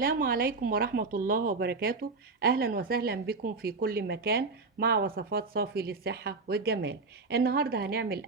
السلام عليكم ورحمة الله وبركاته. أهلا وسهلا بكم في كل مكان مع وصفات صافي للصحة والجمال. النهاردة هنعمل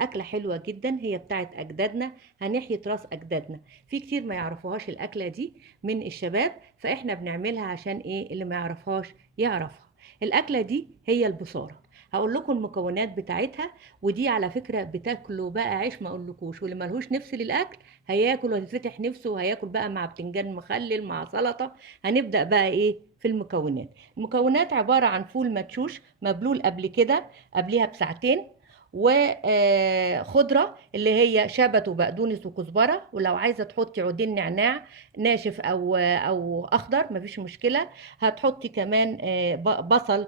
أكلة حلوة جدا، هي بتاعت أجدادنا، هنحيي راس أجدادنا. في كتير ما يعرفوهاش الأكلة دي من الشباب، فإحنا بنعملها عشان إيه اللي ما يعرفهاش يعرفها. الأكلة دي هي البصارة. هقول لكم المكونات بتاعتها، ودي على فكرة بتاكلوا بقى عيش ما اقولكوش، واللي ملهوش نفس للأكل هياكل وهيتفتح نفسه، وهياكل بقى مع بتنجان مخلل مع سلطة. هنبدأ بقى ايه في المكونات. المكونات عبارة عن فول مدشوش مبلول قبل كده، قبليها بساعتين، وخضرة اللي هي شبت وبقدونس وكزبرة، ولو عايزة تحطي عودين نعناع ناشف او اخضر مفيش مشكلة. هتحطي كمان بصل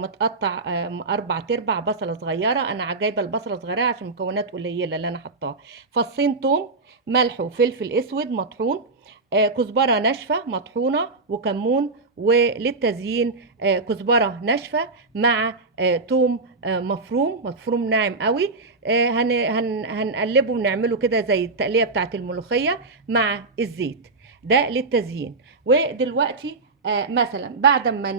متقطع، 4 بصلة صغيرة، انا جايبة البصلة صغيرة عشان مكونات قليلة اللي انا حطاها. فصين توم، ملح وفلفل اسود مطحون، كزبرة ناشفة مطحونة، وكمون، وللتزيين كزبرة ناشفة مع توم مفروم ناعم قوي. هنقلبه ونعمله كده زي التقلية بتاعت الملوخية مع الزيت ده للتزيين. ودلوقتي مثلا بعد ما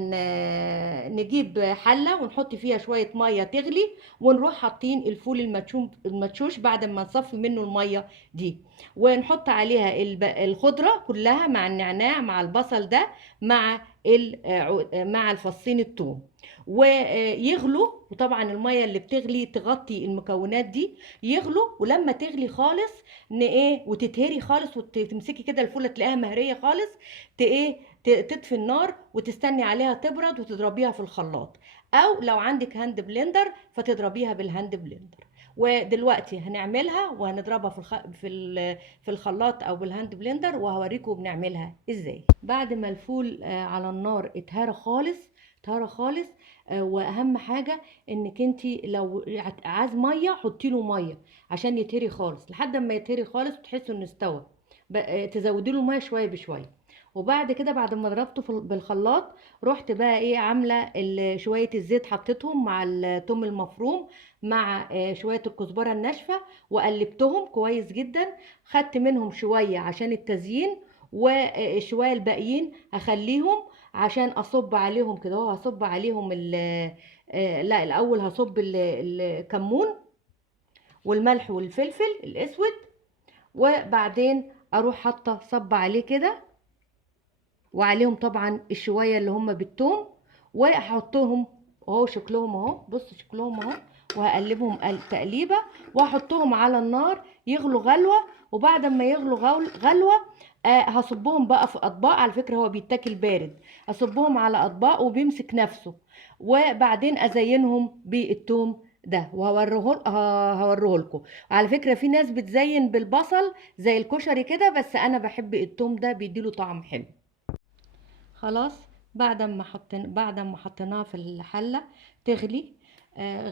نجيب حلة ونحط فيها شوية مية تغلي، ونروح حاطين الفول المدشوش بعد ما نصفي منه المية دي، ونحط عليها الخضرة كلها مع النعناع مع البصل ده مع مع الفصين الثوم، ويغلوا. وطبعا المية اللي بتغلي تغطي المكونات دي، يغلوا. ولما تغلي خالص وتتهري خالص وتمسكي كده الفولة تلاقيها مهرية خالص، تطفي النار وتستني عليها تبرد وتضربيها في الخلاط، او لو عندك هاند بلندر فتضربيها بالهاند بلندر. ودلوقتي هنعملها وهنضربها في الخلاط او بالهاند بلندر، وهوريكم بنعملها ازاي. بعد ما الفول على النار اتهرى خالص، واهم حاجه انك انت لو عايز ميه حطي له ميه عشان يتهري خالص لحد ما يتهري خالص وتحسوا انه استوى. تزودي له ميه شويه بشويه. وبعد كده بعد ما ضربته بالخلاط، رحت بقى عامله شويه الزيت حطيتهم مع الثوم المفروم مع شويه الكزبره الناشفه، وقلبتهم كويس جدا. خدت منهم شويه عشان التزيين، وشويه الباقيين هخليهم عشان اصب عليهم كده. هو هصب عليهم لا، الاول هصب الكمون والملح والفلفل الاسود، وبعدين اروح حاطه صب عليه كده، وعليهم طبعا الشويه اللي هم بالثوم، وهحطهم اهو شكلهم اهو، بصوا شكلهم اهو. وهقلبهم تقليبه، واحطهم على النار يغلوا غلوه. وبعد ما يغلوا غلوه هصبهم بقى في اطباق. على فكره هو بيتاكل بارد، هصبهم على اطباق وبيمسك نفسه. وبعدين ازينهم بالثوم ده، وهوريه لكم. على فكره في ناس بتزين بالبصل زي الكشري كده، بس انا بحب الثوم ده بيديله طعم حلو. خلاص، بعد ما حطيناها في الحله تغلي،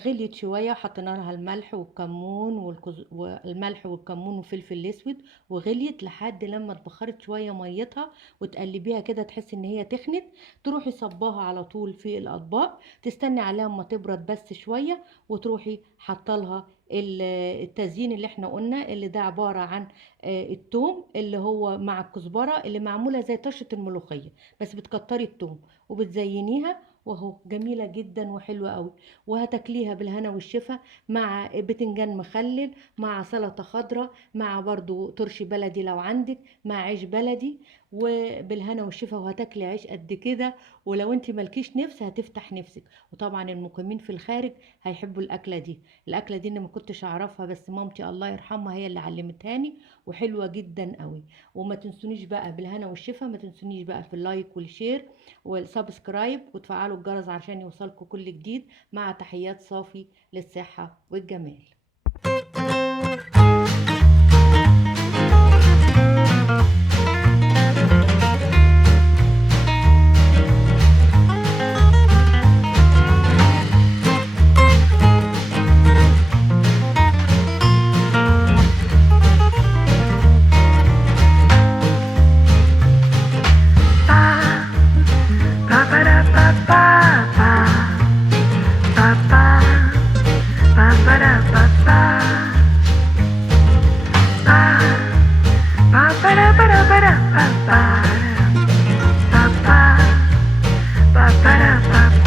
غليت شويه، حطينا لها الملح والكمون والملح والكمون والفلفل الاسود، وغليت لحد لما اتبخرت شويه ميتها، وتقلبيها كده تحسي ان هي تخنت. تروحي صباها على طول في الاطباق، تستني عليها اما تبرد بس شويه، وتروحي حاطه التزيين اللي احنا قلنا، اللي ده عباره عن التوم اللي هو مع الكزبره اللي معموله زي طشه الملوخيه، بس بتكتري التوم وبتزينيها، وهو جميله جدا وحلوه قوي. وهتاكليها بالهنا والشفا مع بتنجان مخلل، مع سلطه خضراء، مع برضو ترشي بلدي لو عندك، مع عيش بلدي، وبالهنا والشفا. وهتاكلي عيش قد كده، ولو انت مالكيش نفس هتفتح نفسك. وطبعا المقيمين في الخارج هيحبوا الاكله دي انا ما كنتش اعرفها، بس مامتي الله يرحمها هي اللي علمتهاني، وحلوه جدا قوي. وما تنسونيش بقى بالهنا والشفا، ما تنسونيش بقى في اللايك والشير والسبسكرايب، وتفعلوا الجرس عشان يوصلكم كل جديد. مع تحيات صافي للصحة والجمال. Ba ba da ba ba. ba ba